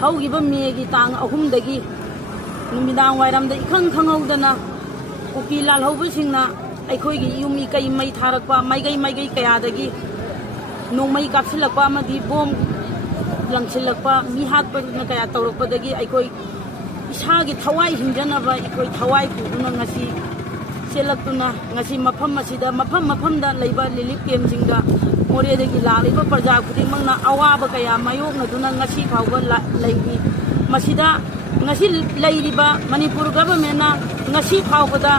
ꯍꯧꯈꯤꯕ ꯃꯦꯒꯤ ꯇꯥꯡ 3ꯗꯒꯤ ꯅꯨꯃꯤꯗꯥꯡ ꯋꯥꯏꯔꯝꯗ ꯏꯈꯪ ꯈꯪꯍꯧꯗꯅ ꯀꯨꯀꯤ ꯂꯥꯜꯍꯧꯕꯁꯤꯡꯅ ꯑꯩꯈꯣꯏꯒꯤ ꯌꯨꯝ ꯀꯩ ꯃꯩ ꯊꯥꯔꯛꯄ ꯃꯥꯏꯀꯩ ꯀꯌꯥꯗꯒꯤ ꯅꯣꯡꯃꯩ ꯀꯥꯞꯁꯤꯜꯂꯛꯄ ꯑꯃꯗꯤ ꯕꯣꯝ ꯂꯪꯁꯤꯜꯂꯛꯄ ꯃꯤ ꯍꯥꯠꯄꯅ ꯀꯌꯥ ꯇꯧꯔꯛꯄꯗꯒꯤ ꯑꯩꯈꯣꯏ ꯏꯁꯥꯒꯤ ꯊꯋꯥꯏ ꯍꯤꯡꯖꯅꯕ ꯑꯩꯈꯣꯏ ꯊꯋꯥꯏ ꯄꯨꯗꯨꯅ ꯉꯁꯤ ꯆꯦꯜꯂꯛꯇꯨꯅ ꯉꯁꯤ ꯃꯐꯝ ꯑꯁꯤꯗ ꯃꯐꯝꯗ ꯂꯩꯕ ꯔꯤꯂꯤꯐ ꯀꯦꯝꯞꯁꯤꯡꯗ ꯃꯣꯔꯦꯗꯒꯤ ꯂꯥꯛꯂꯤꯕ ꯄ꯭ꯔꯖꯥ ꯈꯨꯗꯤꯡꯃꯛꯅ ꯑꯋꯥꯕ ꯀꯌꯥ ꯃꯥꯌꯣꯛꯅꯗꯨꯅ ꯉꯁꯤ ꯐꯥꯎꯕ ꯂꯩꯔꯤ ꯃꯁꯤꯗ ngasi ꯂꯩꯔꯤꯕ ꯃꯅꯤꯄꯨꯔ ꯒꯕꯔꯟꯃꯦꯟꯠꯅ ngasi ꯐꯥꯎꯕꯗ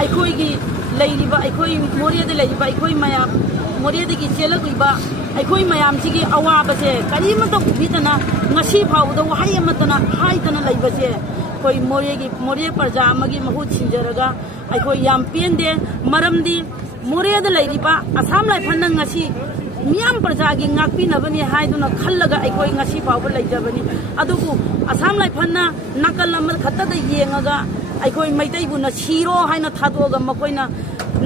ꯑꯩꯈꯣꯏꯒꯤ ꯂꯩꯔꯤꯕ ꯑꯩꯈꯣꯏ ꯃꯣꯔꯦꯗ ꯂꯩꯔꯤꯕ ꯑꯩꯈꯣꯏ ꯃꯌꯥꯝ ꯃꯣꯔꯦꯗꯒꯤ ꯆꯦꯜꯂꯛꯂꯤꯕ ꯑꯩꯈꯣꯏ ꯃꯌꯥꯝꯁꯤꯒꯤ ꯑꯋꯥꯕꯁꯦ ꯀꯔꯤꯃꯠꯇ ꯎꯕꯤꯗꯅ ngasi ꯐꯥꯎꯕꯗ ꯋꯥꯍꯩ ꯑꯃꯠꯇꯅ ꯍꯥꯏꯗꯅ ꯂꯩꯕꯁꯦ ꯑꯩꯈꯣꯏ ꯃꯣꯔꯦ ꯄ꯭ꯔꯖꯥ ꯑꯃꯒꯤ ꯃꯍꯨꯠ ꯁꯤꯟꯖꯔꯒ ꯑꯩꯈꯣꯏ ꯌꯥꯝ ꯄꯦꯟꯗꯦ ꯃꯔꯝꯗꯤ ꯃꯣꯔꯦꯗ ꯂꯩꯔꯤꯕ ꯑꯁꯥꯝ ꯔꯥꯏꯐꯜꯅ ngasi मियाम प्रजा की ngakpinabani haiduna khallaga aikoi ngasi fawba leijabani adubu asam laifana nakal amal khatada yengaga aikoi maitai buna siro haina thadoga makoina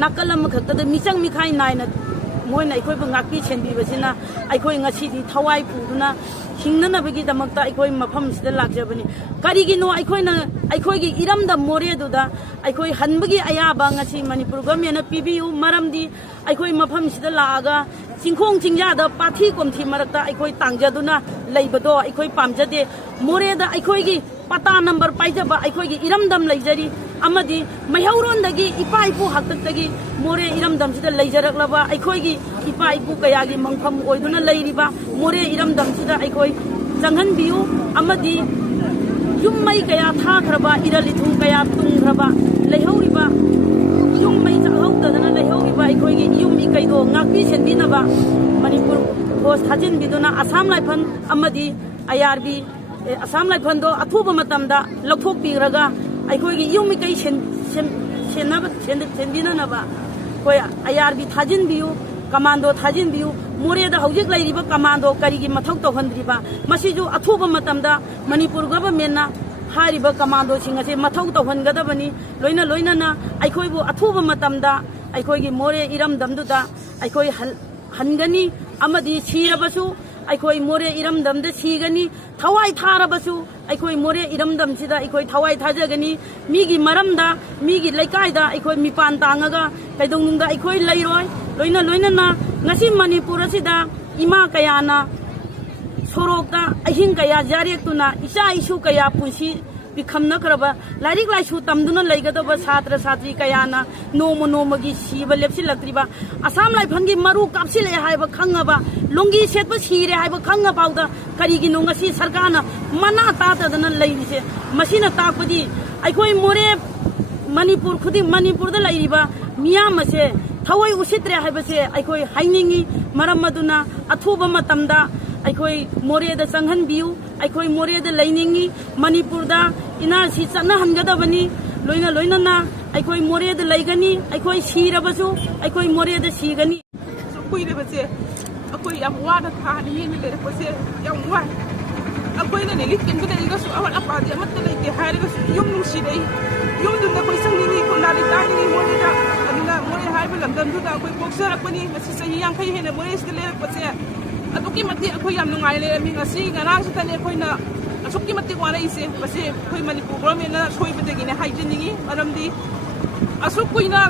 nakal am khatada michang mikhai naina moina aikoi bu ngakpi chenbi basina aikoi ngasi di thawai puduna hingnana bagi damakta aikoi mafam sida lakjabani karigino aikoi gi iramda more duda aikoi hanbagi ayaba ngasi manipur government na pbu maramdi aikoi mafam sida laaga चिंखोंग चिंजादा पाथी कोमथी मरकता अखोई तांगजदुना लैबदो अखोई पामजदे मोरेदा अखोईगी पता number पाइजबा अखोईगी इरमदम लैजरी अमदी मैहौरोंदगी इपा इपु हक्तगी मोरे इरमदम सिदा लैजरकलबा अखोईगी इपा इपु कयागी मंगफम ओइदुना लैरिबा मोरे इरमदम सिदा अखोई चंगहनबियु अमदी युम्मै कया थाखरबा इरलिथु कया तुंगरबा लैहौरिबा युम्मै चाहौदना लैहौरिबा अखोईगी युम्मी कैदो ngakpi senbinaba manipur post hajin biduna asam laifan amadi IRB asam laifan do athuba matamda lokthok piraga aikoi yumi kai senbina naba koi IRB thajin biu commando thajin biu more da hojik lairiba commando karigi mathau tohandriba masiju athuba matamda manipur government na hariba commando singa se mathau tohangadabani loina na aikoi bu athuba matamda aikoi gi more iram damduda aikoi hangani amadi sirabasu aikoi more iram damda sigani thawai tharabasu aikoi more iram dam sida aikoi thawai thajagani migi maramda migi laikai da aikoi mipan tangaga kaidongnungda aikoi lairoi loina na ngasi manipur asida ima kayana sorokta ahin kaya jarektuna isa isu kaya punsi बिखमना करबा लारिक लाइसु तमदुना लैगदबा छात्र छात्री कयाना नोमगी सीबा लेप्सिलक्त्रिबा असम लाइफनगी मरु कापसिले हाइबा खंगबा LONGi सेतबा सीरे हाइबा खंगा पाउदा करिगिनो ngasi सरकारना मना तातदना लैरिसे मसिना ताकपदि अखोई मोरे मणिपुर खुदि मणिपुरदा लैरिबा मियाम से थवै उसित्रे हाइबसे अखोई हाइनिंगी मरम मदुना अथुबा मतमदा अखोई मोरेदा चंगहनबियु अखोई मोरेदा लैनिंगी मणिपुरदा इनारसी चना हनगदबनी लोइना ना अखोई मोरेदा लैगनी अखोई सीरबसु अखोई मोरेदा सीगनी कुइरे बसे अखोई याम वादा थानी मी लेरे बसे याम वा अखोई ने लिख किन बदे इगसु अवल अपादि अमत लैते हाइरगसु युम नुसी दे युम दुना कोई संगिनी कोनाली तानी मोरेदा अदिना मोरे हाइबे लंदन दुदा कोई बोक्सरकपनी मसी सही यांखै हेने मोरे सिले लेरे बसे अदुकी मति अखोई याम नुंगाइ ले मी ngasi ngarang sitane अखोइना असुकी मति वाराइसे बसे अखोई मणिपुर गवर्नमेंटना सोइबदगिने हाइजनिगी मरमदी असुकुइना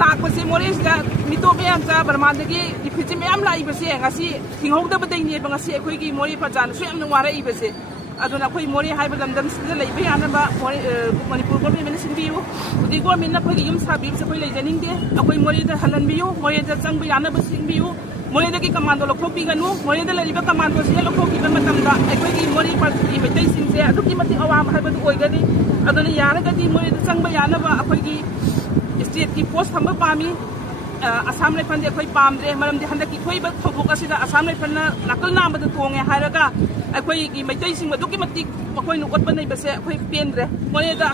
लाकबसे मोरेसदा मितोबे आमचा बर्मादगी रिफ्यूजी मयाम लाइबसे ngasi थिंगौदबदैने ngasi अखोइगी मोरे प्रजान सुयाम नुंगाराइबसे अदुना अखोइ मोरे हाइबा लमदम सिदा लैबे यानबा मोरे मणिपुर गवर्नमेंट सिंबियु उदि गवर्नमेंटना अखोइगी युम साबिब से अखोइ लैजनिंगदे अखोइ मोरेदा हलनबियु मोरेदा चंगबा यानबा सिंबियु मोरेदगी कमांडो लखोपीगनु मोरेदा लैबा कमांडो से लखोपीबा मतमदा अखोइगी मोरे पार्टी बैतै सिंसे अदुकी मति अवाम हाइबदु ओइगनी अदुना यारगदी मोरेदा चंगबा यानबा अखोइगी स्टेट की पोस्ट थंबा पामी असम लाइफन अखोइ पामद्रे मरमदि हंदकी थोइबा थोबोक असिदा असम लाइफन नाकल नामबदा तोंगे हायरगा अखोइगी मैतै सिंग अदुकी मति अखोइनु ओटबा नैबसे अखोइ पेंद्रे मोरेदा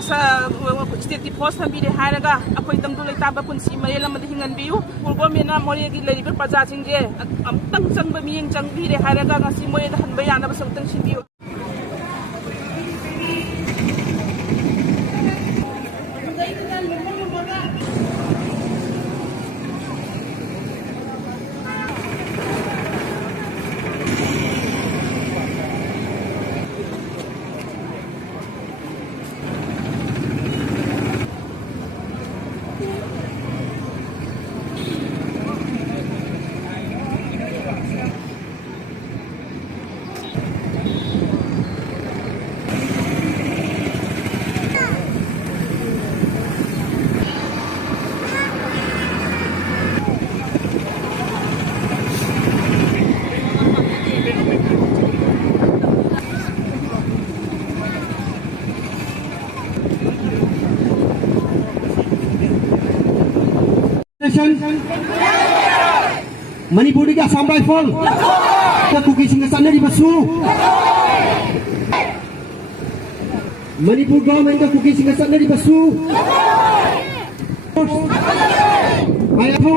स्टेट की पोस्ट थंबीरे हायरगा अखोइ दंदु लैताबा पुंसी मरेल अमदि हिंगनबियु गवर्नमेंटना मोरेगी लैरिबा प्रजा सिंगे अमतंग चंगबा मियेंग चंगबीरे हायरगा ngasi मोरेदा हनबा यानबा समतंग सिंबियु ꯃꯅꯤꯄꯨꯔꯗꯒꯤ ꯑꯁꯥꯝ ꯔꯥꯏꯐꯜ ꯀꯨꯀꯤꯁꯤꯡꯒ ꯆꯠꯅꯔꯤꯕꯁꯨ ꯃꯅꯤꯄꯨꯔ ꯒꯣꯔꯃꯦꯟꯒ ꯀꯨꯀꯤꯁꯤꯡꯒ ꯆꯠꯅꯔꯤꯕꯁꯨ IFO